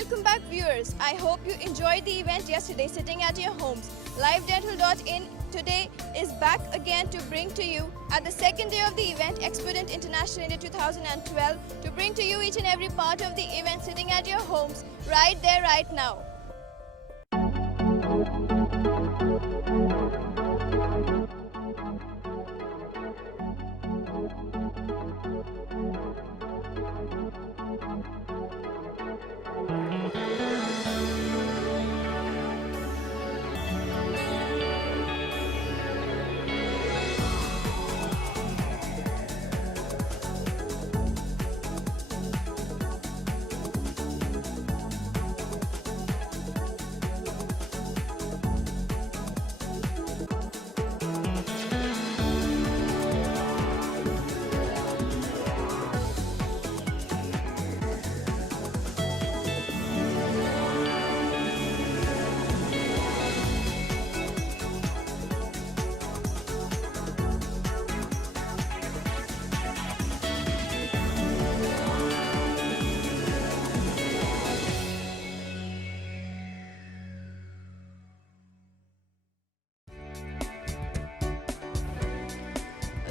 welcome back viewers. I hope you enjoyed the event yesterday sitting at your homes. LiveDental.in today is back again to bring to you at the second day of the event, Expodent International India 2012, to bring to you each and every part of the event sitting at your homes right there, right now.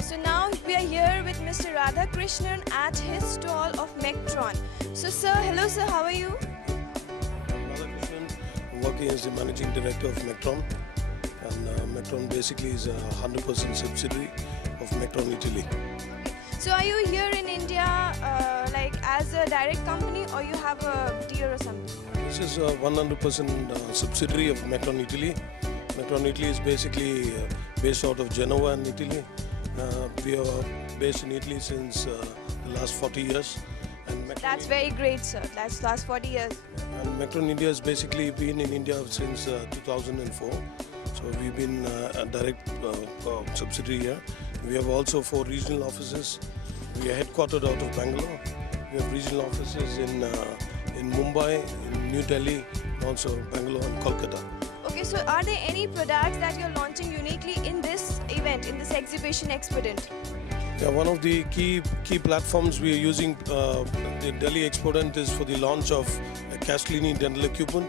So now we are here with Mr. Radhakrishnan at his stall of Mectron. So sir, hello sir, how are you? Radhakrishnan, working as the managing director of Mectron, and Mectron basically is a 100% subsidiary of Mectron Italy. So are you here in India like as a direct company, or you have a deal or something? This is a 100% subsidiary of Mectron Italy. Mectron Italy is basically based out of Genoa in Italy. We are based in Italy since the last 40 years. And That's very great sir, that's last 40 years. And Mectron India has basically been in India since 2004. So we've been a direct subsidiary here. We have also 4 regional offices. We are headquartered out of Bangalore. We have regional offices in Mumbai, in New Delhi, and also Bangalore and Kolkata. Okay, so are there any products that you're launching uniquely in this event, in this exhibition Expodent? Yeah, one of the key platforms we are using the Delhi Expodent is for the launch of a Castellini dental equipment.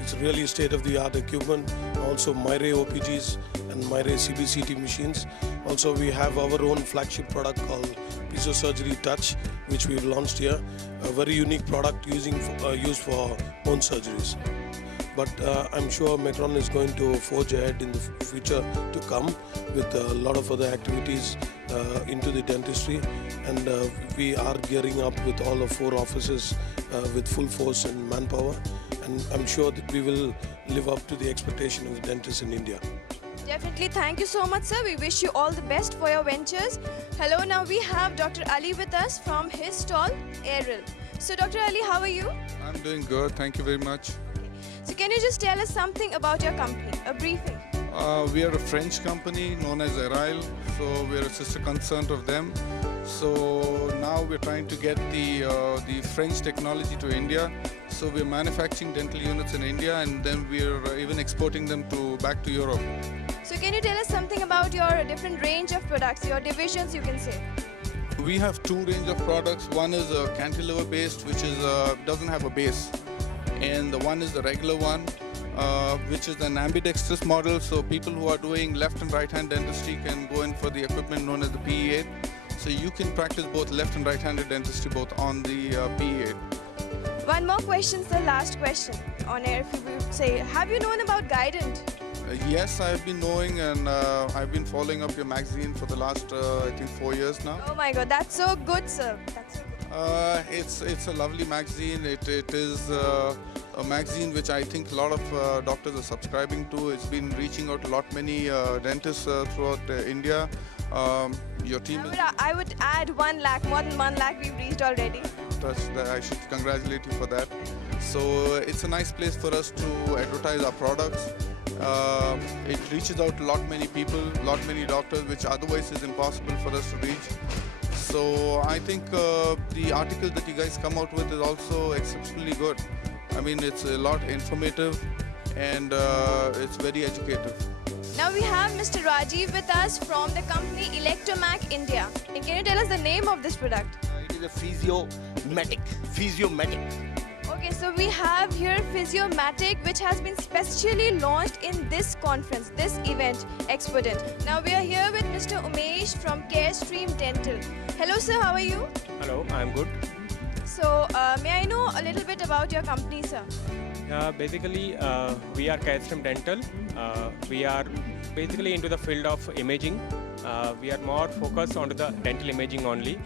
It's really state-of-the-art equipment. Also Myray OPGs and Myray CBCT machines. Also we have our own flagship product called Piso Surgery Touch, which we've launched here. A very unique product used for bone surgeries. But I'm sure Mectron is going to forge ahead in the future to come with a lot of other activities into the dentistry, and we are gearing up with all of 4 offices with full force and manpower, and I'm sure that we will live up to the expectation of the dentists in India. Definitely, thank you so much sir. We wish you all the best for your ventures. Hello, now we have Dr. Ali with us from his stall, Aerial. So Dr. Ali, how are you? I'm doing good, thank you very much. So can you just tell us something about your company, a briefing? We are a French company known as Aerial, so we're a sister concern of them. So now we're trying to get the French technology to India. So we're manufacturing dental units in India, and then we're even exporting them back to Europe. So can you tell us something about your different range of products, your divisions you can say? We have 2 range of products. One is a cantilever based, which is doesn't have a base, and the one is the regular one, which is an ambidextrous model. So people who are doing left and right hand dentistry can go in for the equipment known as the PE8. So you can practice both left and right handed dentistry both on the PE8. One more question, sir, last question on air, if you would say. Have you known about Guidant? Yes, I've been knowing, and I've been following up your magazine for the last, I think, 4 years now. Oh my god, that's so good, sir. That's so good. It's a lovely magazine. It is a magazine which I think a lot of doctors are subscribing to. It's been reaching out to many dentists throughout India. Your team is... I would add 1 lakh, more than 1 lakh we've reached already. I should congratulate you for that. So it's a nice place for us to advertise our products. It reaches out to many people, many doctors, which otherwise is impossible for us to reach. So I think the article that you guys come out with is also exceptionally good. I mean, it's a lot informative, and it's very educative. Now we have Mr. Rajiv with us from the company Electromac India. And can you tell us the name of this product? It is a Physiomatic. Okay, Okay, so we have here Physiomatic, which has been specially launched in this conference, this event, Expodent. Now we are here with Mr. Umesh from Carestream Dental. Hello sir, how are you? Hello, I'm good. So may I know a little bit about your company, sir? Basically, we are Carestream Dental. We are basically into the field of imaging. We are more focused on the dental imaging only.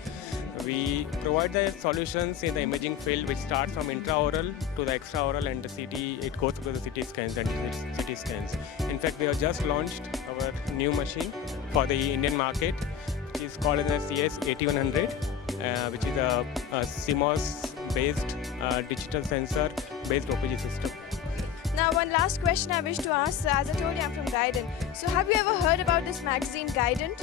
We provide the solutions in the imaging field, which starts from intraoral to the extraoral and the CT. It goes to the CT scans and CT scans. In fact, we have just launched our new machine for the Indian market, which is called as the CS8100, which is a CMOS-based digital sensor-based OPG system. Now one last question I wish to ask, as I told you I'm from Guidant. So have you ever heard about this magazine Guidant?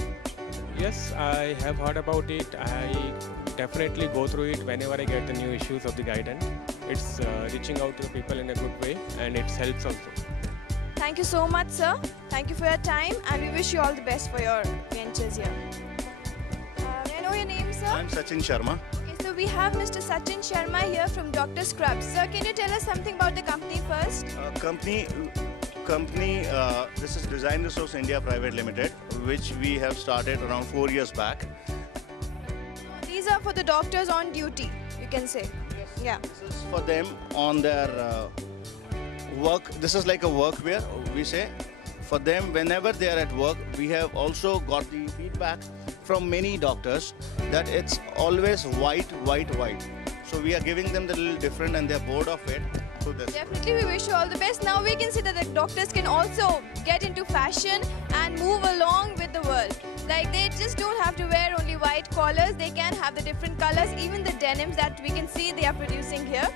Yes, I have heard about it. I definitely go through it whenever I get the new issues of the Guidant. It's reaching out to the people in a good way, and it helps also. Thank you so much, sir. Thank you for your time, and we wish you all the best for your ventures here. May I know your name, sir? I'm Sachin Sharma. Okay, so we have Mr. Sachin Sharma here from Dr. Scrubs. Sir, can you tell us something about the company first? This is Design Resource India Private Limited, which we have started around 4 years back. These are for the doctors on duty, you can say. Yeah. This is for them on their work. This is like a workwear, we say. For them, whenever they are at work, we have also got the feedback from many doctors that it's always white, white, white. So we are giving them the little different, and they're bored of it. So this. Definitely, we wish you all the best. Now we can see that the doctors can also get into fashion and move along with the world. Like they just don't have to wear only white collars. They can have the different colors, even the denims that we can see they are producing here.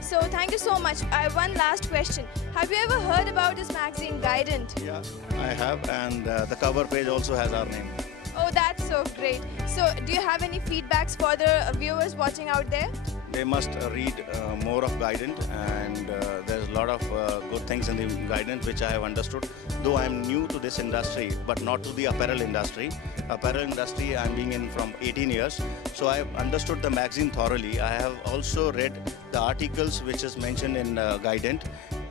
So thank you so much. I have one last question. Have you ever heard about this magazine Guidant? Yeah, I have, and the cover page also has our name. Oh, that's so great. So do you have any feedbacks for the viewers watching out there? They must read more of Guidant, and there's a lot of good things in the Guidant which I have understood. Though I am new to this industry, but not to the apparel industry. Apparel industry I'm being in from 18 years, so I have understood the magazine thoroughly. I have also read the articles which is mentioned in Guidant,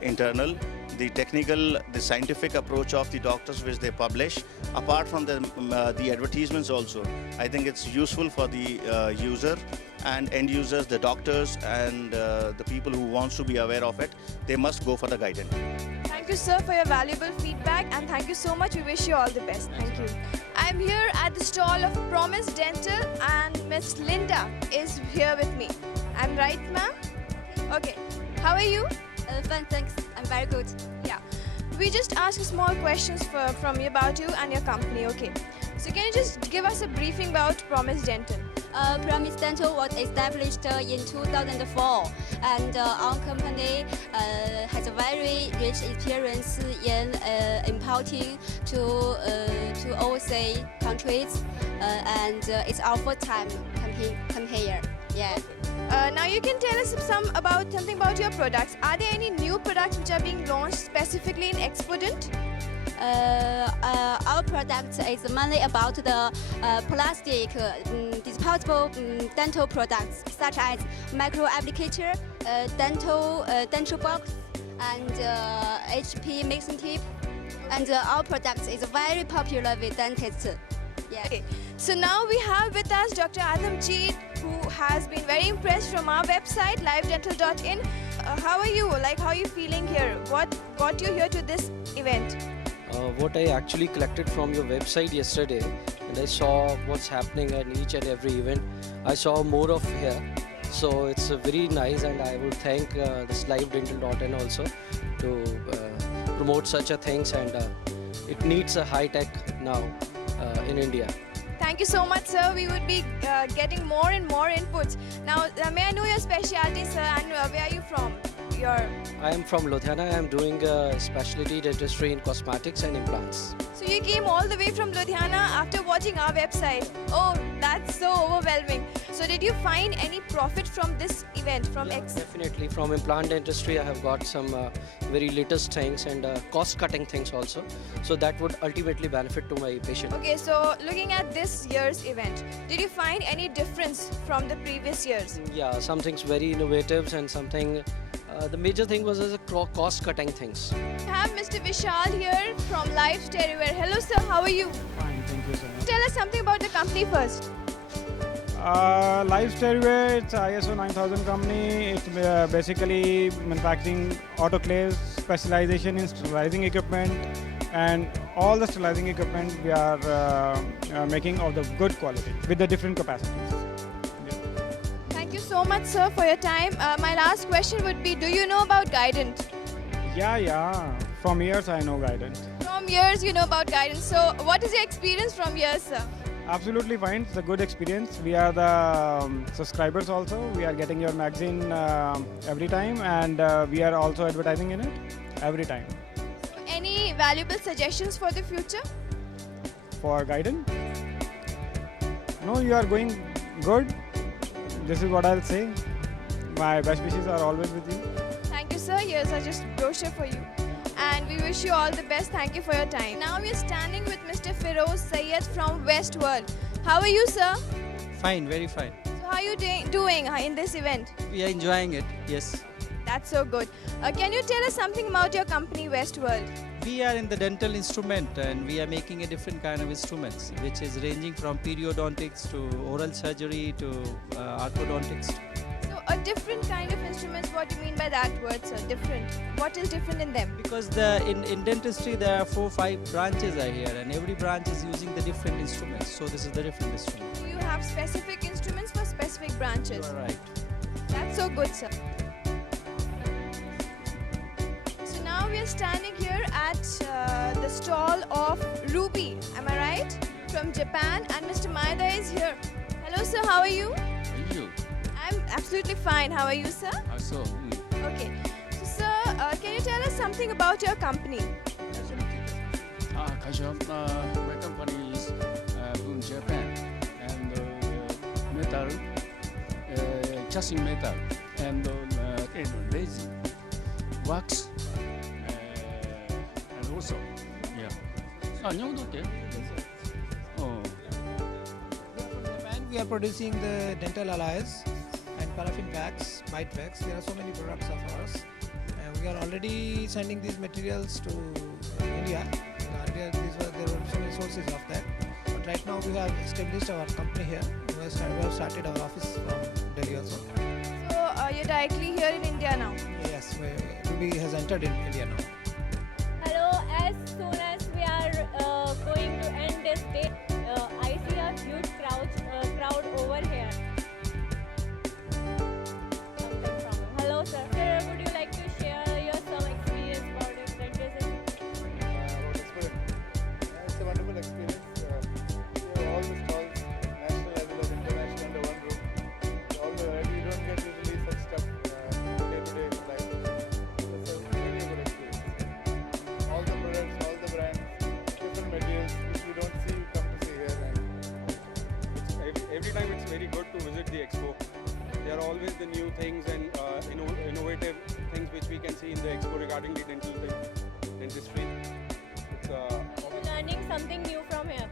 internal, the technical, the scientific approach of the doctors which they publish. Apart from the advertisements also, I think it's useful for the user and end users, the doctors and the people who wants to be aware of it. They must go for the Guidant. Thank you, sir, for your valuable feedback, and thank you so much. We wish you all the best. Thank you. I'm here at the stall of Promise Dental, and Miss Linda is here with me. I'm right, ma'am? Okay. How are you? Fine, thanks. I'm very good. Yeah. We just asked small questions from you about you and your company. Okay. So can you just give us a briefing about Promise Dental? Promise Dental was established in 2004, and our company has a very rich experience in importing to overseas countries, and it's our first time come here. Yeah. Now you can tell us something about your products. Are there any new products which are being launched specifically in Expodent? Our product is mainly about the plastic disposable dental products, such as micro applicator, dental box, and HP mixing tip. And our product is very popular with dentists. Yeah. Okay. So now we have with us Dr. Adamjeet, who has been very impressed from our website, livedental.in. How are you? Like, how are you feeling here? What got you here to this event? What I actually collected from your website yesterday, and I saw what's happening at each and every event. I saw more of here, so it's very nice, and I will thank this livedental.in also to promote such a things, and it needs a high tech now in India. Thank you so much, sir. We would be getting more and more inputs. Now, may I know your specialty, sir, and where are you from? your... I am from Ludhiana. I am doing specialty dentistry in cosmetics and implants. So you came all the way from Ludhiana after watching our website. Oh, that's so overwhelming. So did you find any profit from this event, from X? Definitely, from implant dentistry, I have got some very latest things and cost-cutting things also. So that would ultimately benefit to my patient. Okay, so looking at this year's event, did you find any difference from the previous years? Yeah, some things very innovative and something. The major thing was as a cost-cutting things. We have Mr. Vishal here from Live Stereware. Hello sir, how are you? Fine, thank you so much. Tell us something about the company first. Live Stereware, it's ISO 9000 company. It's basically manufacturing autoclaves, specialization in sterilizing equipment, and all the sterilizing equipment we are making of the good quality with the different capacities. Thank you so much sir for your time. My last question would be, do you know about Guidant? Yeah. From years I know Guidant. From years you know about Guidant. So what is your experience from years sir? Absolutely fine. It's a good experience. We are the subscribers also. We are getting your magazine every time, and we are also advertising in it every time. So any valuable suggestions for the future? For guidance? No, you are going good. This is what I'll say. My best wishes are always with you. Thank you sir. Here's a just brochure for you. And we wish you all the best. Thank you for your time. Now we are standing with Mr. Feroz Sayed from Westworld. How are you sir? Fine, very fine. So how are you doing in this event? We are enjoying it, yes. That's so good. Can you tell us something about your company Westworld? We are in the dental instrument and we are making a different kind of instruments which is ranging from periodontics to oral surgery to orthodontics. So a different kind of instruments, what do you mean by that word sir? Different. What is different in them? Because in dentistry there are 4-5 branches are here and every branch is using the different instruments. So this is the different instrument. Do you have specific instruments for specific branches? You are right. That's so good sir. So now we are standing here at the stall of Ruby, am I right? From Japan, and Mr. Maeda is here. Hello sir, how are you? And you? I'm absolutely fine. How are you sir? Also, Okay. So sir, can you tell us something about your company? my company is from Japan and metal, casting metal and resin, wax, and also, yeah. 日本だっけ? Oh. From Japan, we are producing the dental alloys and paraffin packs, bite wax. There are so many products of ours. And we are already sending these materials to India. Earlier, there were so many sources of that. But right now, we have established our company here. We have started our office from Delhi also. So you're directly here in India now. Yes, Ruby has entered in India now. Hello, as soon as we are going to end this day, I see a huge crowd over here. Something from him. Hello sir. Sir, would you like to share your some experience about it? It's a wonderful experience. We have all the stalls, national as well as international, under one roof. You don't get to release such stuff day-to-day life. It's a really good experience. All the products, all the brands, different materials which we don't see, come to see here. And Every time it's very good to visit the expo. There are always the new things and innovative things which we can see in the expo regarding the dentistry. It's learning something new from here.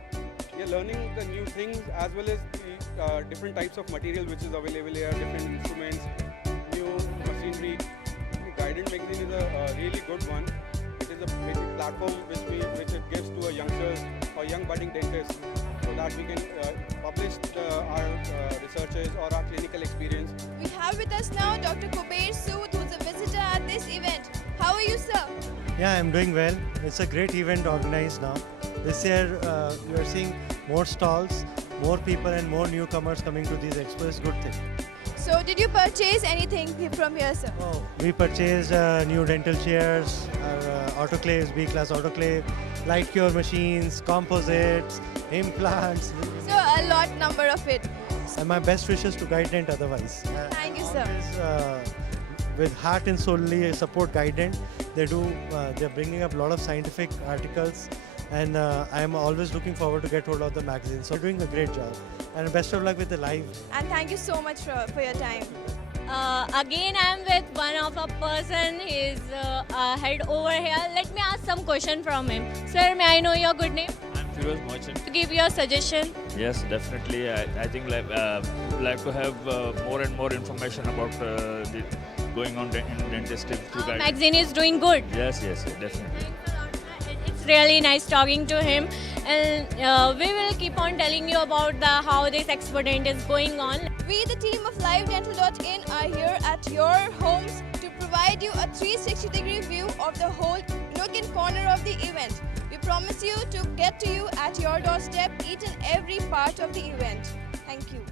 You're learning the new things as well as the different types of material which is available here, different instruments, new machinery. Guidant magazine is a really good one. It is a basic platform which it gives to a youngsters or young budding dentists so that we can publish our researches or our clinical experience. We have with us now Dr. Kuber Sood, who's a visitor at this event. How are you sir? Yeah, I'm doing well. It's a great event organized now. This year, we are seeing more stalls, more people and more newcomers coming to these expos. It's a good thing. So did you purchase anything from here sir? Oh, we purchased new dental chairs, autoclaves, B-class autoclave, light cure machines, composites, implants. So a lot number of it. And my best wishes to Guidant otherwise. Thank you sir. Always, with heart and soully support Guidant. They're bringing up a lot of scientific articles, and I'm always looking forward to get hold of the magazine. So they're doing a great job, and best of luck with the live. And thank you so much for your time. Again, I'm with one of a person. He's head over here. Let me ask some question from him. Sir, may I know your good name? I'm Firoz Merchant. To give your suggestion. Yes, definitely. I think like to have more and more information about the going on in dentistry. Our magazine is doing good. Yes, definitely. It's really nice talking to him, and we will keep on telling you about how this Expodent is going on. We, the team of LiveDental.in, are here at your homes to provide you a 360-degree view of the whole nook and corner of the event. We promise you to get to you at your doorstep each and every part of the event. Thank you.